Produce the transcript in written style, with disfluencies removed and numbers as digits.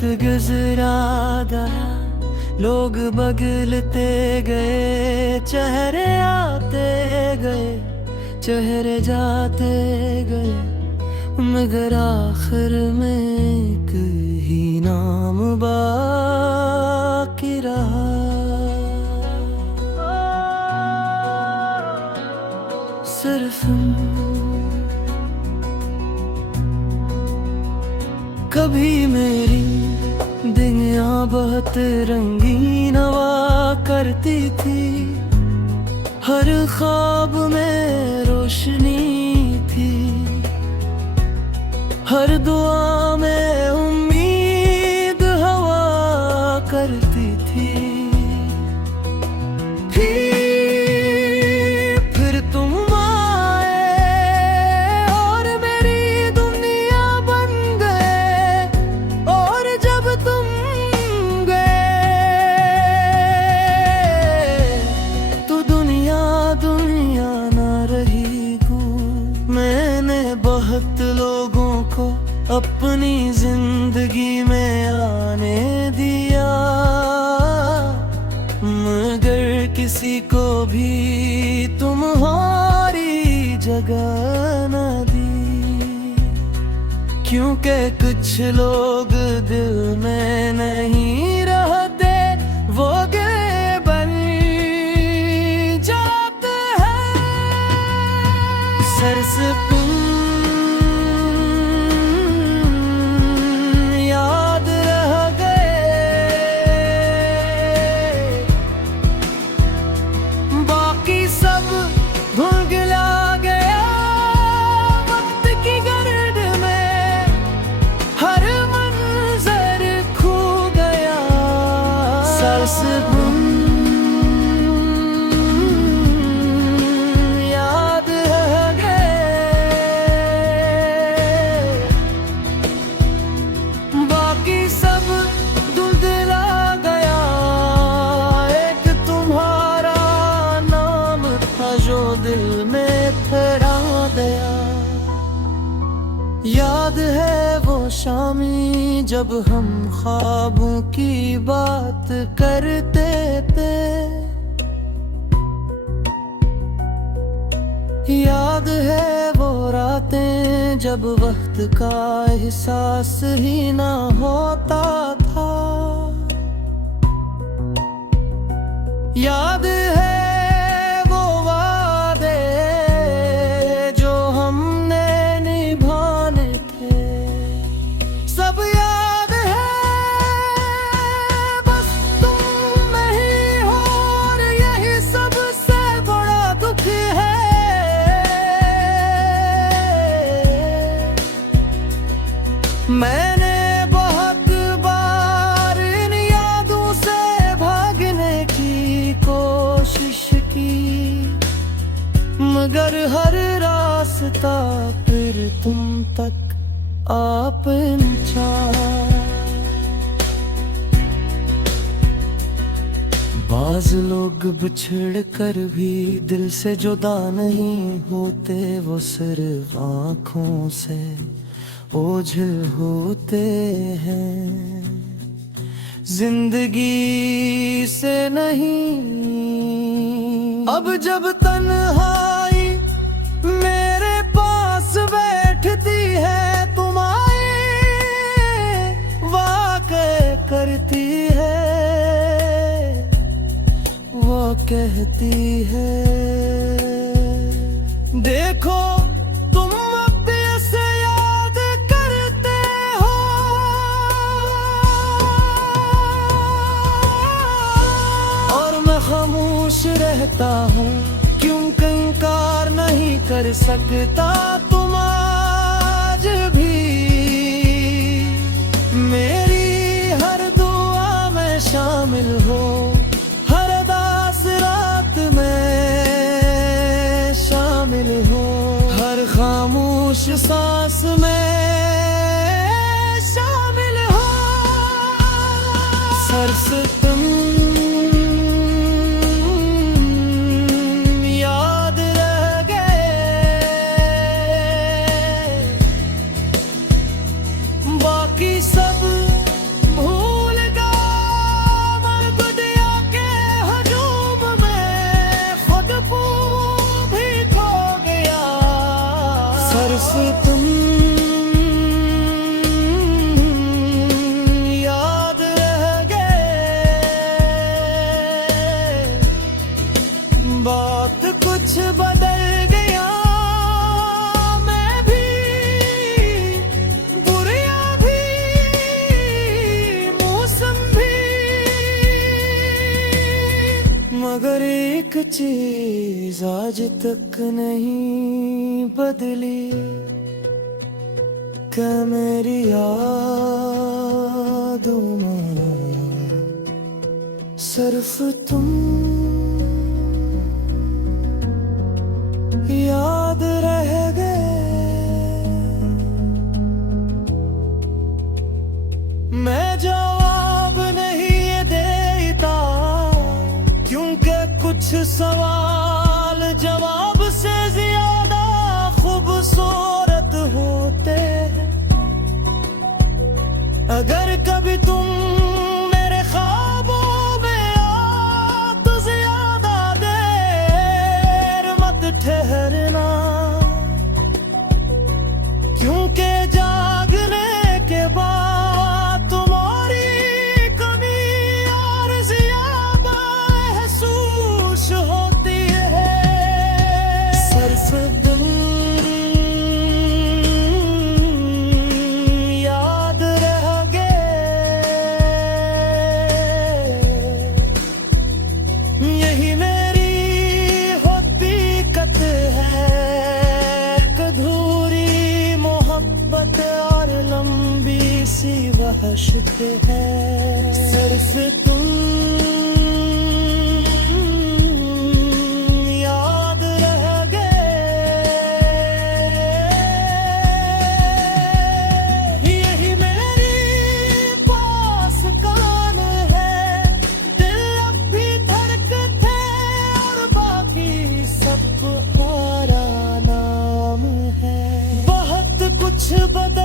वक्त गुजरा दरा, लोग बदलते गए, चेहरे आते गए, चेहरे जाते गए, मगर आखिर में एक ही नाम बाकी रहा। सिर्फ कभी मेरी दुनिया बहुत रंगीन हवा करती थी, हर ख्वाब में रोशनी थी, हर दुआ में उम्मीद हवा करती थी। फिर तुम आए और मेरी दुनिया बन गए, और जब तुम गए तो दुनिया दुनिया ना रही गो। मैंने बहुत लोगों को अपनी जिंदगी में आने दिया, मगर किसी को भी तुम्हारी जगह न दी, क्योंकि कुछ लोग दिल में नहीं रहते, वो गए बन जाते हैं। सरस याद रह गए, बाकी सब भुला गया वक्त की गर्द में, हर मंजर खो गया। सरस याद रह गए, बाकी सब धुंधला गया, एक तुम्हारा नाम था जो दिल में ठहरा गया। याद है वो शामी जब हम ख्वाबों की बात करते थे, याद है वो रातें जब वक्त का एहसास ही ना होता था, याद है वो वादे जो हमने निभाने थे, सब याद है, बस तुम नहीं हो और यही सबसे बड़ा दुख है। मैंने बहुत बार इन यादों से भागने की कोशिश की, मगर हर रास्ता फिर तुम तक आ पहुंचा। बाज लोग बिछड़ कर भी दिल से जुदा नहीं होते, वो सिर्फ आँखों से ओझल होते हैं, जिंदगी से नहीं। अब जब तन्हाई मेरे पास बैठती है, तुम आए वाक़ई करती है, वो कहती है देखो तुम अब ऐसे याद करते हो, और मैं खामोश रहता हूँ क्योंकि इनकार नहीं कर सकता। तुम आज भी मेरी हर दुआ में शामिल हो, हर दास रात में शामिल हो, हर खामोश सांस में शामिल हो। सरस तुम याद रह गए, बाकी सब कुछ बदल गया, मैं भी, बुरिया भी, मौसम भी, मगर एक चीज आज तक नहीं बदली, क्या मेरी यादों में सिर्फ तुम याद रह गए। मैं जवाब नहीं देता, क्योंकि कुछ सवाल जवाब से ज्यादा खूबसूरत होते हैं। अगर कभी तुम मेरे ख्वाबों में आओ तो ज्यादा देर मत ठहरना, क्योंकि जागने के बाद तुम्हारी कमी और ज्यादा महसूस होती है। सिर्फ तुम याद रह गए, यही मेरी हकीकत है। अधूरी मोहब्बत और लंबी सी वहशत है। सिर्फ तुम याद रह गए, यही मेरी पास कान है। दिल अब भी धड़कते और बाकी सब तुम्हारा नाम है। बहुत कुछ बदल